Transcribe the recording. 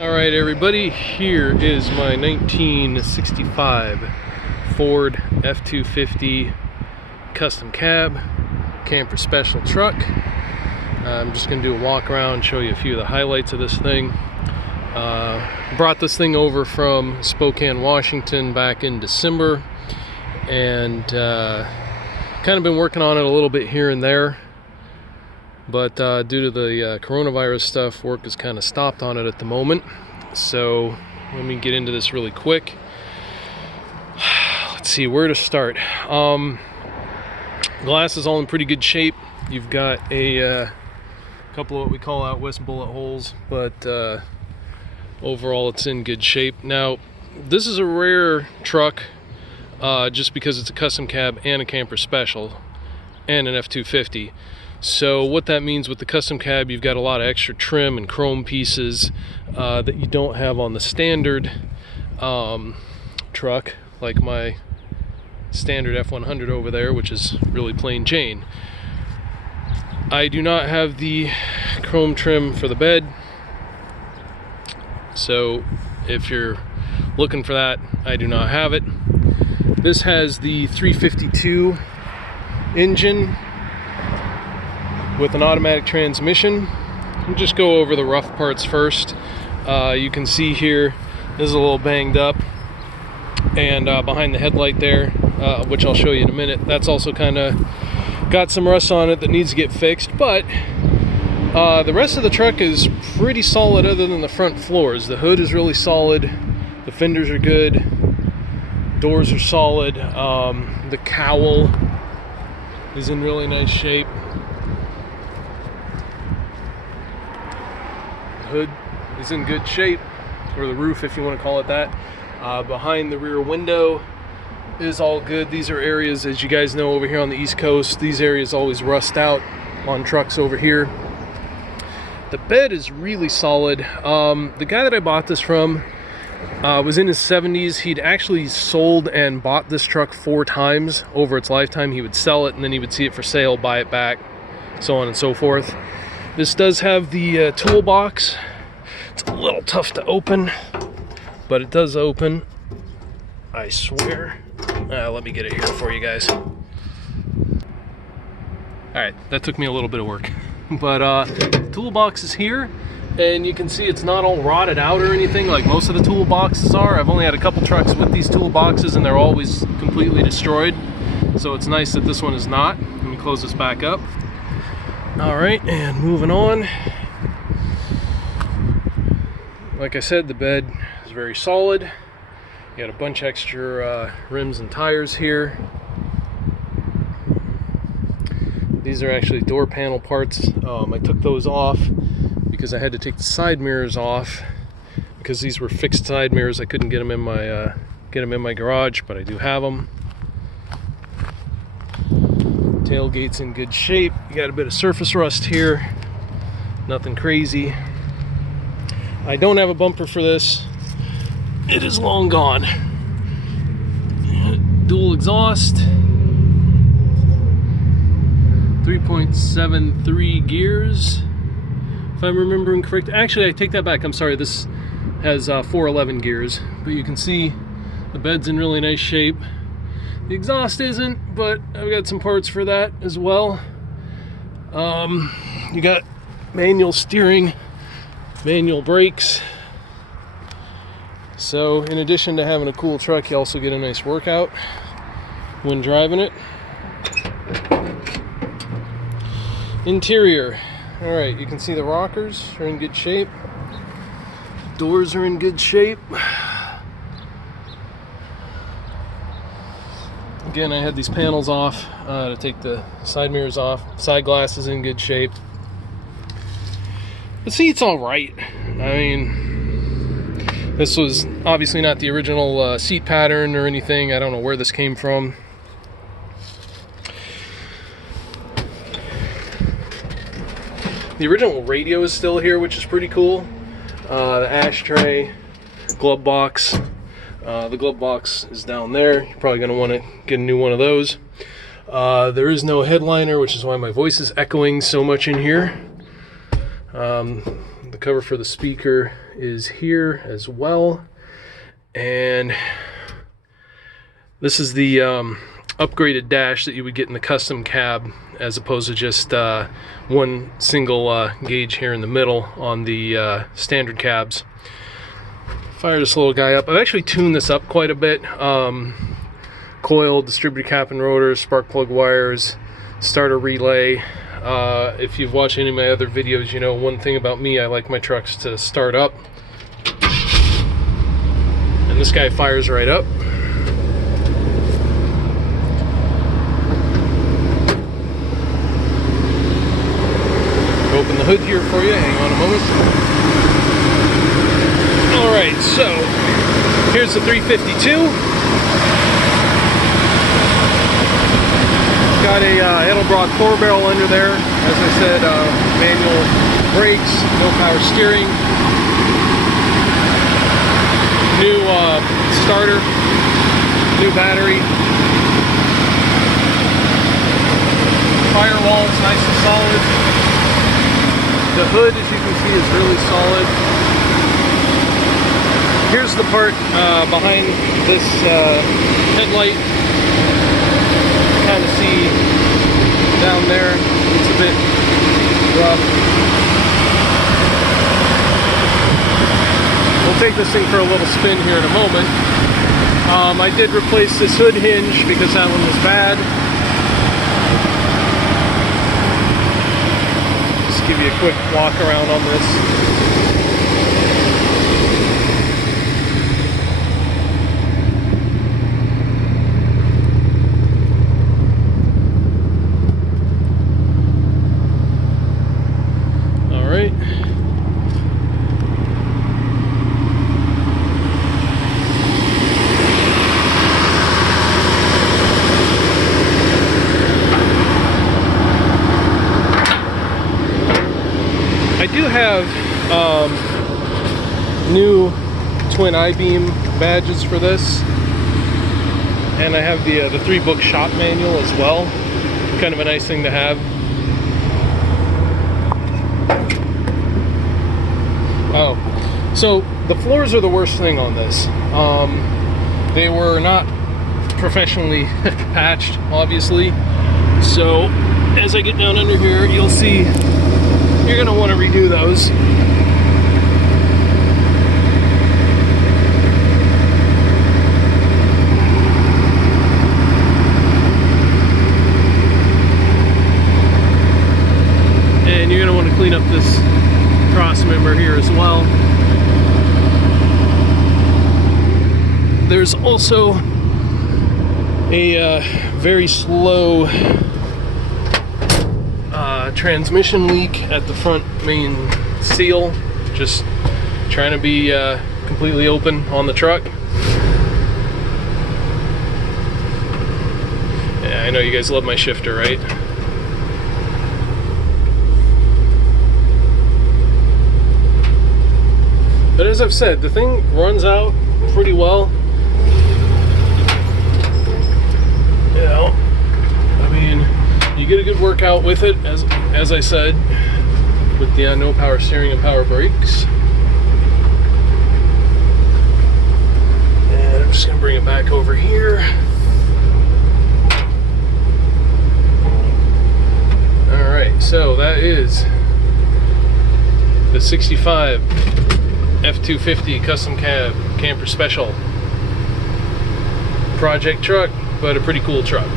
Alright everybody, here is my 1965 Ford F250 custom cab camper special truck. I'm just going to do a walk around, show you a few of the highlights of this thing. Brought this thing over from Spokane, Washington back in December, and kind of been working on it a little bit here and there. But due to the coronavirus stuff, work is kind of stopped on it at the moment. So let me get into this really quick. Let's see where to start. Glass is all in pretty good shape. You've got a couple of what we call out west bullet holes, but overall it's in good shape. Now, this is a rare truck just because it's a custom cab and a camper special and an F250. So what that means with the custom cab, you've got a lot of extra trim and chrome pieces that you don't have on the standard truck, like my standard F100 over there, which is really plain Jane. I do not have the chrome trim for the bed, so if you're looking for that, I do not have it. This has the 352 engine with an automatic transmission. I'll just go over the rough parts first. You can see here, this is a little banged up, and behind the headlight there, which I'll show you in a minute, that's also kind of got some rust on it that needs to get fixed, but the rest of the truck is pretty solid other than the front floors. The hood is really solid, the fenders are good, doors are solid, the cowl is in really nice shape. Hood is in good shape, or the roof if you want to call it that. Behind the rear window is all good. These are areas, as you guys know, over here on the East Coast, these areas always rust out on trucks over here. The bed is really solid. The guy that I bought this from was in his 70s. He'd actually sold and bought this truck 4 times over its lifetime. He would sell it and then he would see it for sale, buy it back, so on and so forth. This does have the toolbox. It's a little tough to open, but it does open, I swear. Let me get it here for you guys. Alright, that took me a little bit of work. But the toolbox is here, and you can see it's not all rotted out or anything like most of the toolboxes are. I've only had a couple trucks with these toolboxes, and they're always completely destroyed. So it's nice that this one is not. Let me close this back up. Alright, and moving on. Like I said, the bed is very solid. You got a bunch of extra rims and tires here. These are actually door panel parts. I took those off because I had to take the side mirrors off because these were fixed side mirrors. I couldn't get them in my garage, but I do have them. Tailgate's in good shape. You got a bit of surface rust here, nothing crazy. I don't have a bumper for this. It is long gone. Dual exhaust, 3.73 gears, if I'm remembering correct. Actually, I take that back. I'm sorry. This has 411 gears, but you can see the bed's in really nice shape. The exhaust isn't, but I've got some parts for that as well. You got manual steering, manual brakes. So in addition to having a cool truck, you also get a nice workout when driving it. Interior. All right, you can see the rockers are in good shape. Doors are in good shape. Again, I had these panels off to take the side mirrors off. Side glass is in good shape. The seat's all right. I mean, this was obviously not the original seat pattern or anything. I don't know where this came from. The original radio is still here, which is pretty cool. The ashtray, glove box. The glove box is down there. You're probably going to want to get a new one of those. There is no headliner, which is why my voice is echoing so much in here. The cover for the speaker is here as well. And this is the upgraded dash that you would get in the custom cab, as opposed to just one single gauge here in the middle on the standard cabs. Fire this little guy up. I've actually tuned this up quite a bit. Coil, distributor cap and rotor, spark plug wires, starter relay. If you've watched any of my other videos, you know one thing about me, I like my trucks to start up. And this guy fires right up. Open the hood here for you, hang on a moment. Alright, so here's the 352. Got a Edelbrock 4-barrel under there. As I said, manual brakes, no power steering. New starter, new battery. Firewall is nice and solid. The hood, as you can see, is really solid. Here's the part behind this headlight. Kind of see down there, it's a bit rough. We'll take this thing for a little spin here in a moment. I did replace this hood hinge because that one was bad. Just give you a quick walk around on this. I do have new twin I-beam badges for this, and I have the 3-book shop manual as well. Kind of a nice thing to have. Oh, so the floors are the worst thing on this. They were not professionally patched, obviously. So as I get down under here, you'll see you're going to want to redo those. And you're going to want to clean up this cross member here as well. There's also a very slow transmission leak at the front main seal. Just trying to be completely open on the truck. Yeah, I know you guys love my shifter, right? But as I've said, the thing runs out pretty well. You know, I mean, you get a good workout with it, as I said, with the no power steering and power brakes. And I'm just gonna bring it back over here. All right, so that is the 65 F250 custom cab camper special project truck, but a pretty cool truck.